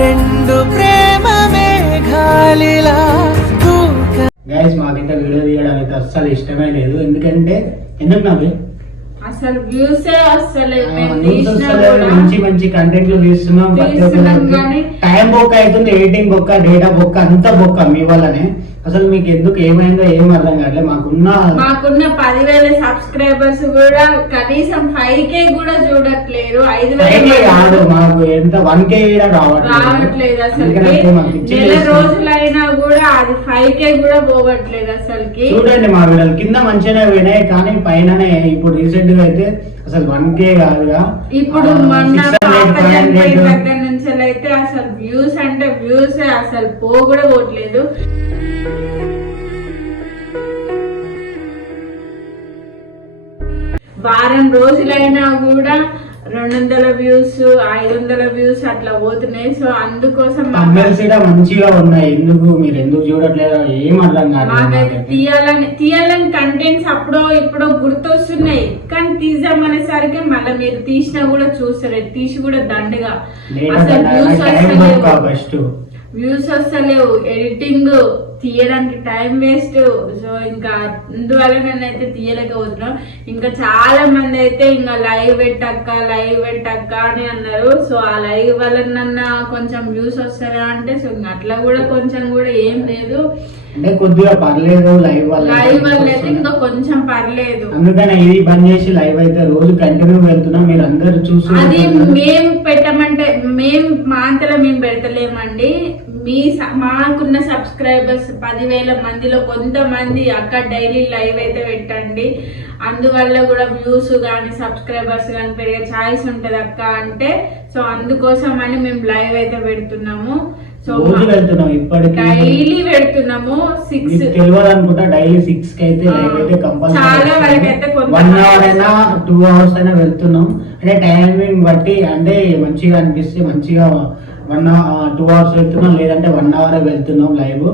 రెండు ప్రేమ మేఘాలిలా గైస్ మాకైతే వీడియో తీయడం అయితే అస్సలు ఇష్టమే లేదు. ఎందుకంటే ఎందుకు నవ్వి? అసలు వ్యూసే. మంచి మంచి కంటెంట్లు తీస్తున్నాం కానీ టైం బొక్క అవుతుంది ఎడిటింగ్ బొక్క డేటా బొక్క అంతా బొక్క మీ వల్లనే. అసలు మీకు ఎందుకు ఏమైందో ఏం అర్థం కావట్లేదు. మాకున్న మాకున్న పదివేల సబ్స్క్రైబర్స్ కూడా కనీసం ఫైవ్ కే కూడా చూడట్లేరు ఐదు కాదు మాకు ఎంత వన్ కే రావట్లేదు. పిచ్చి నెల. రోజులైనా కూడా అది ఫైవ్ కే కూడా పోవట్లేదు అసలుకి. చూడండి మా వీడియోలు కింద మంచిగానే పోయినాయి కానీ పైననే ఇప్పుడు రీసెంట్గా అయితే అసలు వన్ కే కాదుగా ఇప్పుడు ఆ, మొన్న 600, పాప చనిపోయిన 500. దగ్గర నుంచి అయితే అసలు వ్యూస్ అంటే వ్యూస్ అసలు పో కూడా పోవట్లేదు వారం రోజులైనా కూడా రెండు వందల వ్యూస్ ఐదు వందల వ్యూస్ అట్లా పోతున్నాయి. సో అందుకోసం కూడా మంచిగా ఉన్నాయి. ఎందుకు? మీరు ఎందుకు చూడట్లేదు? ఏం అర్థం కాదు తీయాలని తీయాలని కంటెంట్స్ అప్పుడో ఇప్పుడో గుర్తొస్తున్నాయి. కానీ తీసామనేసరికి మళ్ళీ మీరు తీసినా కూడా చూస్తారు తీసి కూడా దండగా. అసలు వ్యూస్ వస్తలేవు. వ్యూస్ వస్తలేవు. ఎడిటింగ్ తీయడానికి టైం వేస్ట్. సో ఇంకా అందువల్ల నేనైతే తీయలేకపోతున్నాం ఇంకా చాలా మంది అయితే ఇంకా లైవ్ పెట్టక్క లైవ్ పెట్టక్క అని అన్నారు. సో ఆ లైవ్ వల్ల కొంచెం వ్యూస్ వస్తారా అంటే సో ఇంకా అట్లా కూడా కొంచెం కూడా ఏం లేదు. అంటే కొద్దిగా పర్లేదు లైవ్ వల్ల లైవ్ వల్ల అయితే ఇంకా కొంచెం పర్లేదు. అందుకనే ఇది బంద్ చేసి లైవ్ అయితే రోజు కంటిన్యూ వెళ్తున్నాం మీరు అందరు చూసి అది మేం పెట్టమంటే మేం మా అంతలో మేము పెడతలేమండి. మీ మాకున్న సబ్స్క్రైబర్స్ పదివేల మందిలో కొంతమంది అక్క డైలీ లైవ్ అయితే పెట్టండి. అందువల్ల కూడా వ్యూస్ కానీ సబ్స్క్రైబర్స్ కానీ పెరిగే ఛాయిస్ ఉంటది అక్క అంటే సో అందుకోసం అని మేము లైవ్ అయితే పెడుతున్నాము. సో రోజు వెళ్తున్నాం ఇప్పటికి. డైలీ పెడుతున్నాము సిక్స్ తెలియదు అనుకుంటా డైలీ సిక్స్కి అయితే లైవ్ అయితే చాలా వరకు అయితే వన్ అవర్ అయినా టూ అవర్స్ అయినా వెళ్తున్నాం. అంటే టైమింగ్ బట్టి అంటే మంచిగా అనిపిస్తే మంచిగా వన్ టూ అవర్స్ వెళ్తున్నాం లేదంటే వన్ అవర్ వెళ్తున్నాం లైవ్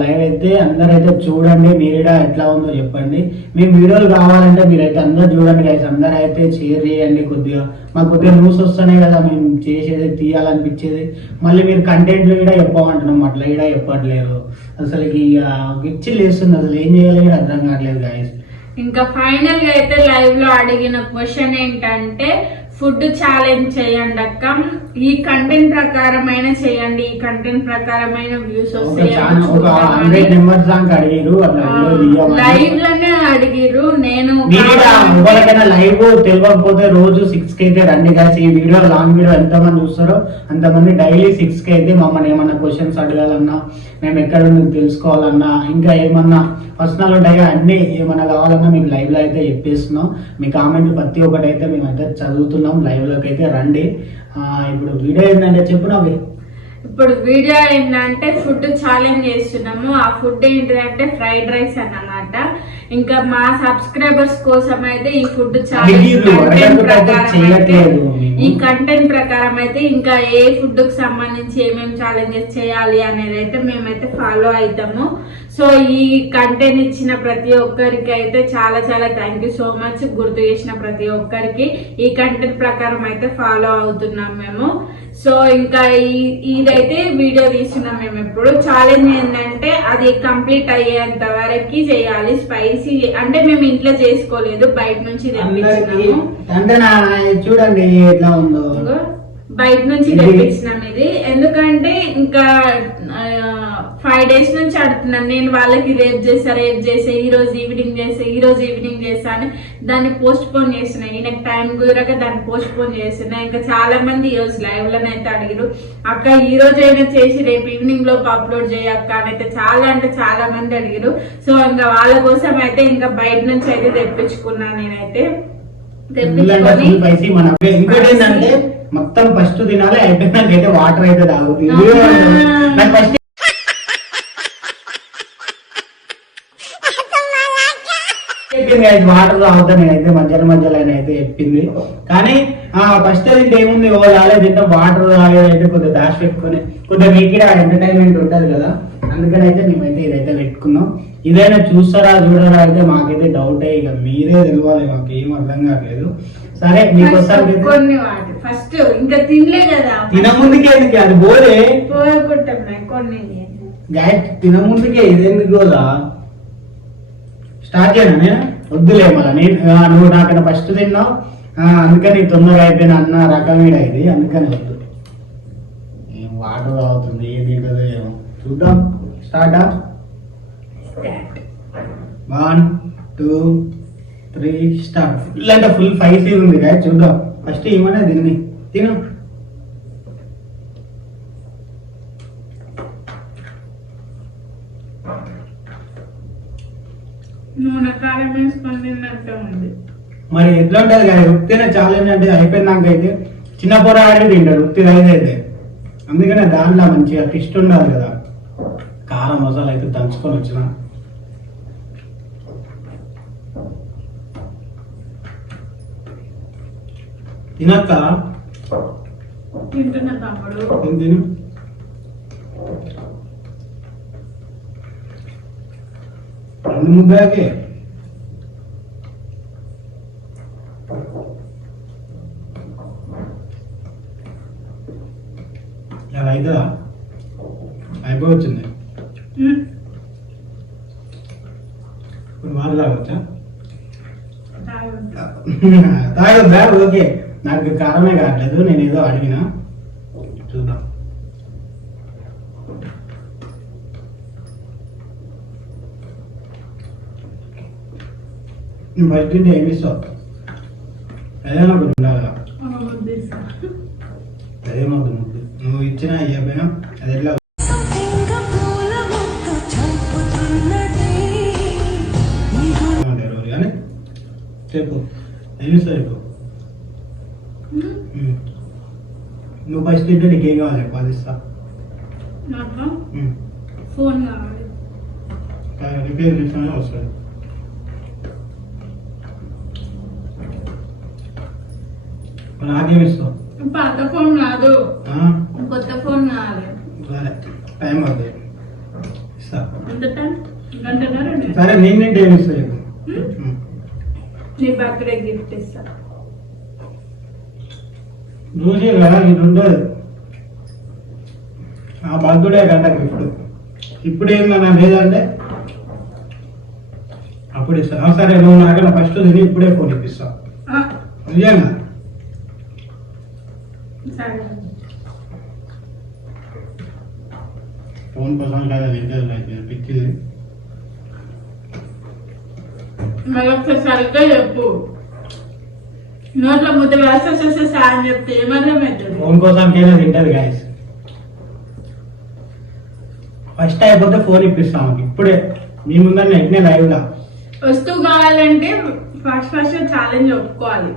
లైవ్ అయితే అందరైతే అయితే చూడండి మీరు కూడా ఎట్లా ఉందో చెప్పండి. మీ వీడియోలు కావాలంటే మీరైతే అందరు చూడండి గైస్ అందరు అయితే షేర్ చేయండి కొద్దిగా. మాకు కొద్దిగా న్యూస్ వస్తున్నాయి కదా మేము చేసేది తీయాలనిపించేది. మళ్ళీ మీరు కంటెంట్లు కూడా చెప్పమంటున్నాం అట్లా కూడా చెప్పట్లేదు. అసలు ఇచ్చి లేస్తుంది అసలు ఏం చేయాలి కూడా అర్థం కావట్లేదు గైస్ ఇంకా ఫైనల్గా అయితే లైవ్లో అడిగిన క్వశ్చన్ ఏంటంటే ఫుడ్ ఛాలెంజ్ చేయండి అక్క. ఈ కంటెంట్ ప్రకారమైన చేయండి. ఈ కంటెంట్ ప్రకారమైన వ్యూస్. లైవ్లోనే అడిగిరు నేను లైవ్ తెలియకపోతే రోజు సిక్స్కి అయితే రండి గాయస్ ఈ వీడియో లాంగ్ వీడియో ఎంత మంది చూస్తారో అంతమంది డైలీ సిక్స్కి అయితే మమ్మల్ని ఏమన్నా క్వశ్చన్స్ అడగాలన్నా మేము ఎక్కడ తెలుసుకోవాలన్నా ఇంకా ఏమన్నా పర్సనల్ ఉంటాయి అన్ని ఏమైనా కావాలన్నా మేము లైవ్లో అయితే చెప్పేస్తున్నాం. మీ కామెంట్ ప్రతి ఒక్కటి అయితే మేమైతే చదువుతున్నాం లైవ్లోకి అయితే రండి. ఇప్పుడు వీడియో ఏంటంటే చెప్పు ఇప్పుడు వీడియో ఏంటంటే ఫుడ్ ఛాలెంజ్ చేస్తున్నాము. ఆ ఫుడ్ ఏంటిదంటే ఫ్రైడ్ రైస్ అన్నమాట. ఇంకా మా సబ్స్క్రైబర్స్ కోసం అయితే ఈ ఫుడ్ కంటెంట్ ప్రకారం అయితే. ఈ కంటెంట్ ప్రకారం అయితే ఇంకా ఏ ఫుడ్కు సంబంధించి ఏమేమి ఛాలెంజెస్ చేయాలి అనేది అయితే మేమైతే ఫాలో అవుతాము సో ఈ కంటెంట్ ఇచ్చిన ప్రతి ఒక్కరికి అయితే చాలా చాలా థ్యాంక్ యూ సో మచ్ గుర్తు చేసిన ప్రతి ఒక్కరికి. ఈ కంటెంట్ ప్రకారం అయితే ఫాలో అవుతున్నాం మేము. సో ఇంకా ఈ- ఇదైతే వీడియో తీస్తున్నాం మేము ఇప్పుడు ఛాలెంజ్ ఏంటంటే అది కంప్లీట్ అయ్యేంత వరకు చేయాలి. స్పైసీ అంటే మేము ఇంట్లో చేసుకోలేదు బయట నుంచి అందరికి తెప్పించినాము. అంటే నా చూడండి ఎట్లా ఉందో. బయట నుంచి తెప్పించినాం ఇది. ఎందుకంటే ఇంకా ఫైవ్ డేస్ నుంచి అడుగుతున్నాను. నేను వాళ్ళకి రేపు చేస్తా రేపు చేసా ఈ రోజు ఈవినింగ్ చేసా ఈ రోజు ఈవినింగ్ చేస్తా అని దాన్ని పోస్ట్ పోన్ చేస్తున్నా. ఈయనకి టైం కుదరక దాన్ని పోస్ట్ పోన్ చేస్తున్నా. ఇంకా చాలా మంది ఈ రోజు లైవ్ లోనైతే అడిగారు అక్క ఈ రోజు అయినా చేసి రేపు ఈవినింగ్ లోపు అప్లోడ్ చేయక్క అని అయితే చాలా అంటే చాలా మంది అడిగారు సో ఇంకా వాళ్ళ కోసం అయితే ఇంకా బయట నుంచి అయితే తెప్పించుకున్నాను నేనైతే. ఇంకోటి ఏంటంటే మొత్తం ఫస్ట్ తినాలి అయిపోయినాక అయితే వాటర్ అయితే తాగుతుంది ఫస్ట్ చెప్పింది guys, వాటర్ తాగుతా నేనైతే మధ్యలో మధ్యలో ఆయన అయితే చెప్పింది. కానీ ఫస్ట్ తింటే ఏముంది ఓ లాలే తింటాం వాటర్ తాగేది అయితే కొద్దిగా దాచి పెట్టుకొని కొద్దిగా మీకు ఎంటర్టైన్మెంట్ ఉంటుంది కదా. అందుకని అయితే మేమైతే ఇదైతే పెట్టుకున్నాం. ఇదైనా చూస్తారా చూడరా అయితే మాకైతే డౌట్ ఇక మీరే తెలియాలి మాకు ఏం అర్థం కావట్లేదు సరే వాటి ఫస్ట్ ఇంకా తినలే కదా. తిన ముందుకే ఎందుకు? అది బోరే తిన ముందుకే ఇదెందుకు స్టార్ట్ చేయను నేను? వద్దులే మళ్ళీ. నేను నువ్వు నాకన్నా ఫస్ట్ తిన్నావు. అందుకని తొందరగా అయిపోయిన అన్న రకమేడ ఇది అందుకని వద్దు. ఏం వాటర్ అవుతుంది ఏది ఏమో. చూద్దాం. Start one two three start full అంటే ఫుల్ ఫైవ్ సీ ఉంది కదా చూద్దాం. ఫస్ట్ ఏమన్నా తిని. తిను. ఉంది మరి ఎట్లా ఉంటుంది కదా ఉత్తిన ఛాలెంజ్ అంటే అయిపోయినాక అయితే చిన్న పొరాడే తింటాడు రైస్ అయితే. అందుకనే దాంట్లో మంచిగా టెస్ట్ ఉండాలి కదా. కారం మసాలా అయితే దంచుకొని వచ్చిన. తినక్క? తింటున్న తమ్ముడు. ఏం తిను? రెండు ముద్దాకే తాగొద్దా? ఓకే. నాకు కారమే కావట్లేదు. నేను ఏదో అడిగిన. చూద్దాం. బయట తింటే ఏమి ఇస్తావు? ఏదైనా ఒకటి ఉండాలి కదా ఒక ముద్ద. నువ్వు ఇచ్చినా ఇవ్వకపోయినా అది ఎట్లా? చెప్పు. ఉమ్, ఉమ్. నువ్వు ఫస్ట్ తింటే నీకేం కావాలి? నాకు? ఉమ్. ఫోన్ కావాలి. రిపేర్ చేసినా వస్తుంది. మరి నాకేమి ఇస్తావు? పాత ఫోన్ కాదు? కొత్త ఫోన్ కావాలి. టైం అవుతుంది. టైం. సరే నేను తింటే ఏమి ఇస్తా చెప్పు. ఉమ్, ఉమ్. నీ బర్త్డే గిఫ్ట్ ఇస్తా ఉండదు. ఆ బర్త్డే గంట గిఫ్ట్. ఇప్పుడు ఏందన్నా లేదంటే అప్పుడు ఇస్తా. సరే నువ్వు నాకన్నా ఫస్ట్ తిని ఇప్పుడే ఫోన్ ఇప్పిస్తా. నిజంగా? సరే. ఫోన్ కోసం కదా అయితే పిచ్చిది. మళ్ళీ ఒకసారి సరిగ్గా చెప్పు. నోట్లో ముద్ద వేస్తే వస్తే సాయం చెప్తే ఏమర్థమవుతుంది ఫోన్ కోసానికైనా తింటది గాయస్ ఫస్ట్ అయిపోతే ఫోన్ ఇప్పిస్తాం. ఇప్పుడే మీ ముందర ఎట్నే లైవ్ లా వస్తువు కావాలంటే ఫస్ట్ ఫస్ట్ ఛాలెంజ్ ఒప్పుకోవాలి.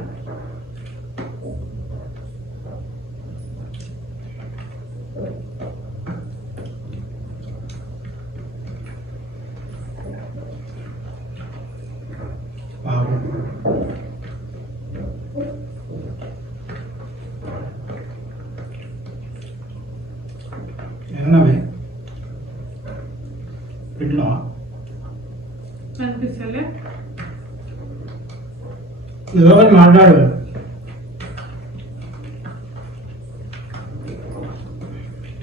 ఎవరు మాట్లాడు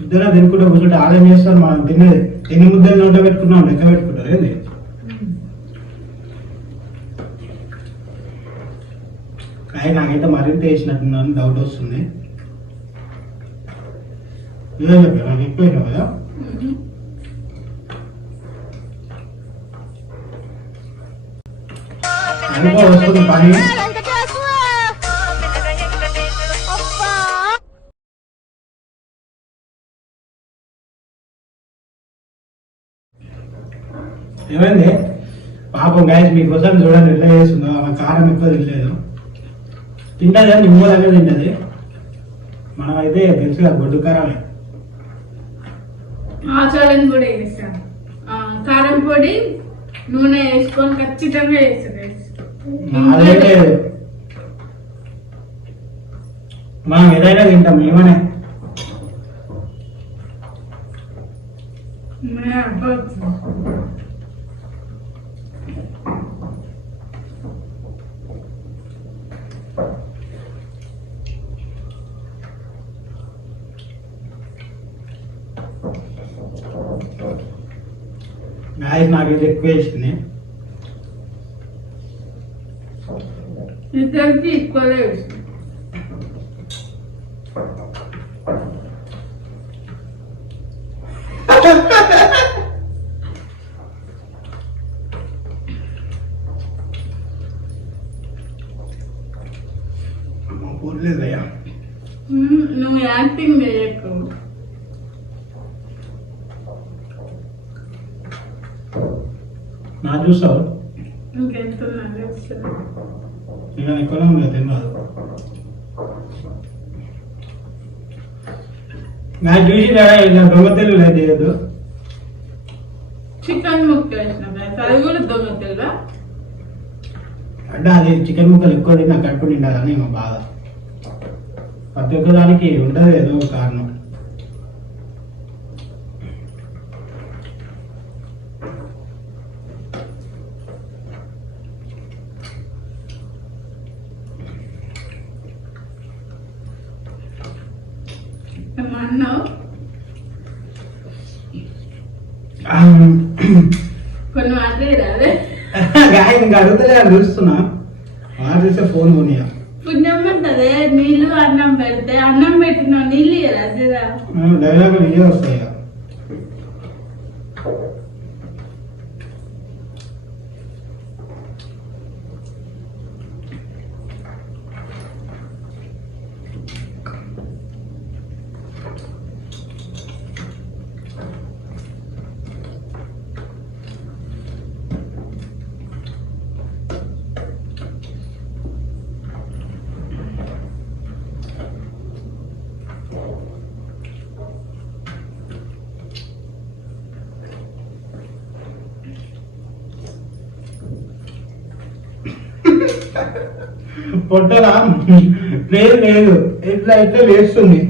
ఇద్దరు తినుకుంటే కూర్చుంటే ఆలయం చేస్తారు మనం తినేది ఎన్ని ముద్దలు నోట్లో పెట్టుకున్నాం లెక్క పెట్టుకుంటారు ఏంది? కానీ నాకైతే మరింత వేసినట్టున్నాను డౌట్ వస్తుంది. ఏదో చెప్పా నాకు ఎక్కువ కదా ఇంకా వస్తుంది పని ఏమైంది? పాపం గాయస్ మీకోసం చూడండి ఎట్లా చేస్తుందో ఆ కారం ఎక్కువ తినలేదు. తింటుంది కానీ నిమ్మలాగే తింటుంది మనమైతే తెలుసు కదా గొడ్డు కారమే. ఆ కూడా వేస్తాను కారం పొడి నూనె వేసుకొని ఖచ్చితంగా వేస్తాను అదైతే మనం ఏదైనా తింటాం ఏమనే నాకు ఇది ఎక్కువ ఇష్టనే ఇద్దరికి ఈక్వల్ పూర్లేదయ్యా నువ్వు యాక్టింగ్ చేయకు నా చూసావు ఇంకెంత ఉన్నది అసలు ఇక ఎక్కువనే ఉంది తిన్నాదు నాకు చూసి ఇలా దొంగ తెలుగు లేదు చేయొద్దు చికెన్ ముక్క వేసిన అది కూడా దొంగ తెలుగా అంటే అది చికెన్ ముక్కలు ఎక్కువ తిన్నా కడుపు నిండాలని మా బాధ ప్రతి ఒక్క దానికి ఉంటుంది ఏదో ఒక కారణం అడుగుతలే చూస్తున్నా. వాడు చూస్తే ఫోన్ కొనియా. పుణ్యం నీళ్ళు అన్నం పెడితే అన్నం పెట్టిన నీళ్ళు డైలాగ్ ఇవే వస్తాయి. ఇక. పొట్టరా లేదు లేదు ఇట్లా ఇట్లా లేస్తుంది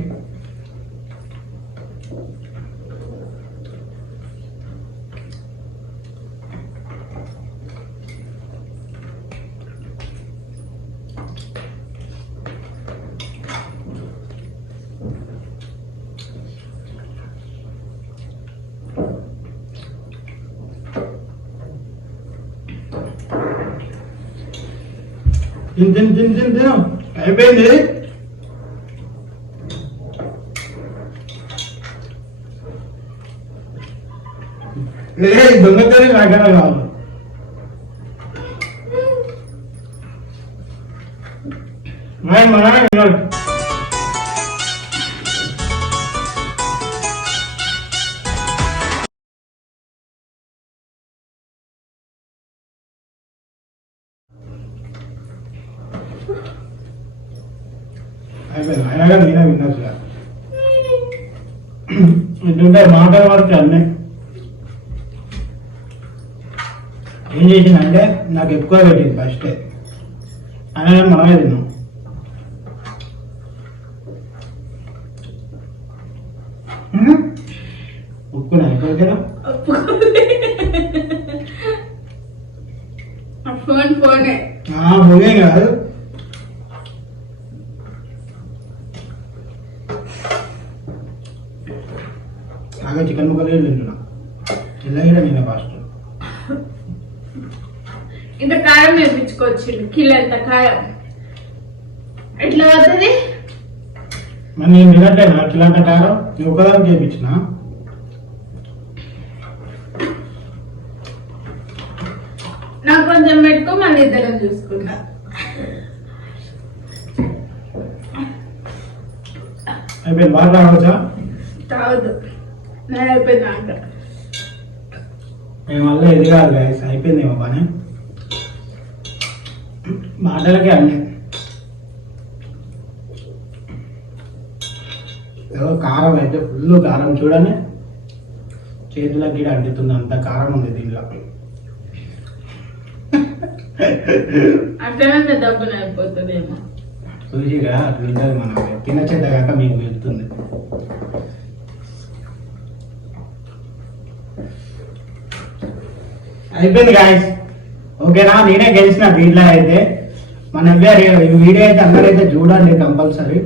తిన్ తిన్ తిన్ తిన్ తిను అయిపోయింది లే దొంగతని నాకన్నా కావాలి మరి మన అయిపోయింది అయినా కానీ నేనే విన్నా సార్ ఇటుంటే మాటలు పడితే అన్నీ ఏం చేసిందంటే నాకు ఎక్కువ పెట్టింది ఫస్టే అయినా కానీ మనమే తిన్నాం ఉప్పుకున్నా ఎక్కడికైనా ఫోన్ ఫోనే భూమే కాదు ఆగా చికెన్ ముక్కలు తింటున్నా. కూడా నేను ఫాస్ట్. ఇంత కారం వేపించుకొచ్చింది కిలో ఎంత కారం? ఎట్లా అవుతుంది మరి నేను తినట్లేనా? చిలాంట కారం? నువ్వు ఒకదానికి చేయించిన నాకు కొంచెం పెట్టుకో మళ్ళీ ఇద్దరం చూసుకుంటా. అయిపోయింది. బాగా రావచ్చా తాగదు నేను అయిపోయింది మేము వల్ల ఇది కాదు గాయస్ అయిపోయిందేమో పని. మాటలకే ఏదో కారం అయితే ఫుల్ కారం చూడండి. చేతులకి గిడ అంటుతుంది అంత కారం ఉంది దీనిలో. అట్లనే డబ్బులు అయిపోతుందేమో చూసిరా అట్లా ఉంటుంది మనకి. తిన్న చెడ్డ కాక మీకు వెళ్తుంది. అయిపోయింది గాయస్ ఓకేనా? నేనే గెలిచిన వీడియో అయితే. మన ఈ వీడియో అయితే అందరైతే చూడండి కంపల్సరీ.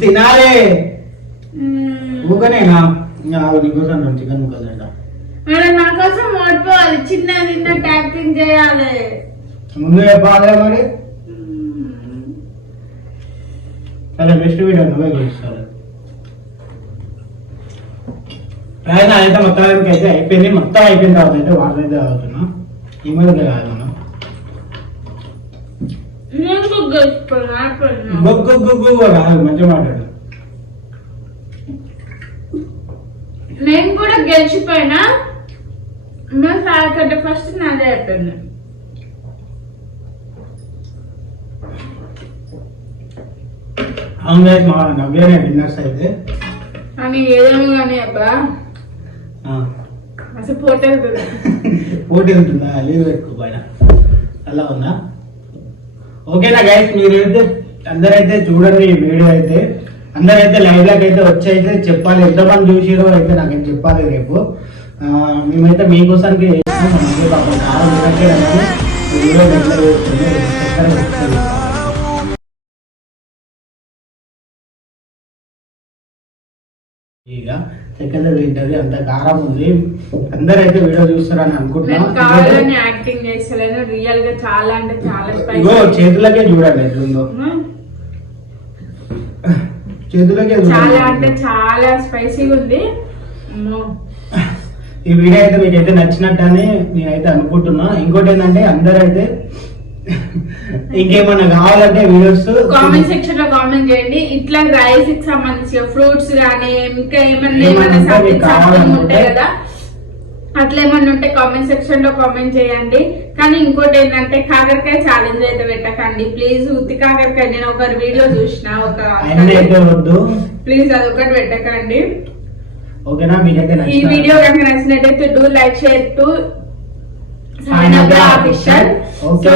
తినాలి. ఊకనేనా? నీకోసం చికెన్ ముక్కలు నా కోసం ఓడిపోవాలి. చిన్న తిన్నట్టు యాక్టింగ్ చేయాలి. ముందు చెప్పాలి మరి. సరే బెస్ట్ వీడియో నువ్వే గెలుస్తారు ప్రయత్నం అయితే మొత్తం అయితే అయిపోయింది. మొత్తం అయిపోయిన తర్వాత అయితే వాటర్ అయితే తాగుతున్నా ఈ మీద కాదు మనం నేను గెలుచుకున్నా గొగ్గు గొగ్గు కాదు మంచిగా మాట్లాడు. నేను కూడా గెలిచిపోయినా. మా సార్ కంటే ఫస్ట్ నాదే అయిపోయింది. అవును నవ్యనే విన్నర్స్ అయితే. అని ఏదేమో కానీ అబ్బా. అసలు పోటీ ఉంటుందా? లీవ్ పెట్టుకో పైన అలా ఉందా ఓకేనా గైస్ మీరైతే అందరైతే చూడండి ఈ వీడియో అయితే. అందరైతే లైవ్లోకి అయితే వచ్చి అయితే చెప్పాలి ఎంతమంది చూసిరో అయితే నాకు చెప్పాలి రేపు. మేమైతే మీకోసానికి పాపం కారం వీడియో ఇక చక్కెర తింటది అంత కారం ఉంది. అందరైతే వీడియో చూస్తారని నేను అనుకుంటున్నాను యాక్టింగ్ చేస్తలేను రియల్గా చాలా అంటే చాలా ఇగో చేతులకే చూడండి ఎట్లుందో. చేతులకే చాలా అంటే చాలా స్పైసీగా ఉంది. ఈ వీడియో అయితే మీకు అయితే నచ్చినట్టని నేనైతే అనుకుంటున్నా. ఇంకోటి ఏంటంటే అందరైతే ఇంకేమన్నా కావాలంటే వీడియోస్ కామెంట్ సెక్షన్లో కామెంట్ చేయండి. ఇట్లా రైస్కి సంబంధించిన ఫ్రూట్స్ గానీ ఇంకా ఏమన్నా ఉంటాయి కదా అట్లా ఏమన్నా ఉంటే కామెంట్ సెక్షన్లో కామెంట్ చేయండి. కానీ ఇంకోటి ఏంటంటే కాకరకాయ ఛాలెంజ్ అయితే పెట్టకండి. ప్లీజ్ ఉత్తి కాకరకాయ నేను ఒక వీడియో చూసిన ఒక ప్లీజ్ అది ఒకటి పెట్టకండి. ఓకేనా? ఈ వీడియో కనుక నచ్చినట్టయితే do like share to official. So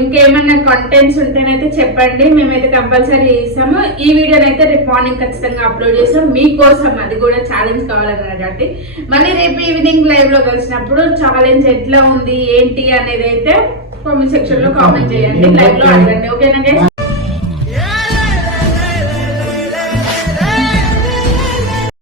ఇంకేమైనా కంటెంట్స్ ఉంటేనైతే చెప్పండి. మేమైతే కంపల్సరీ ఇస్తాము ఈ వీడియోని అయితే రేపు మార్నింగ్ ఖచ్చితంగా అప్లోడ్ చేస్తాం. మీకోసం అది కూడా ఛాలెంజ్ కావాలన్నటువంటి. మళ్ళీ రేపు ఈవినింగ్ లైవ్లో కలిసినప్పుడు ఛాలెంజ్ ఎట్లా ఉంది ఏంటి అనేది అయితే కామెంట్ సెక్షన్లో కామెంట్ చేయండి. లైవ్లో అడగండి. ఓకేనా?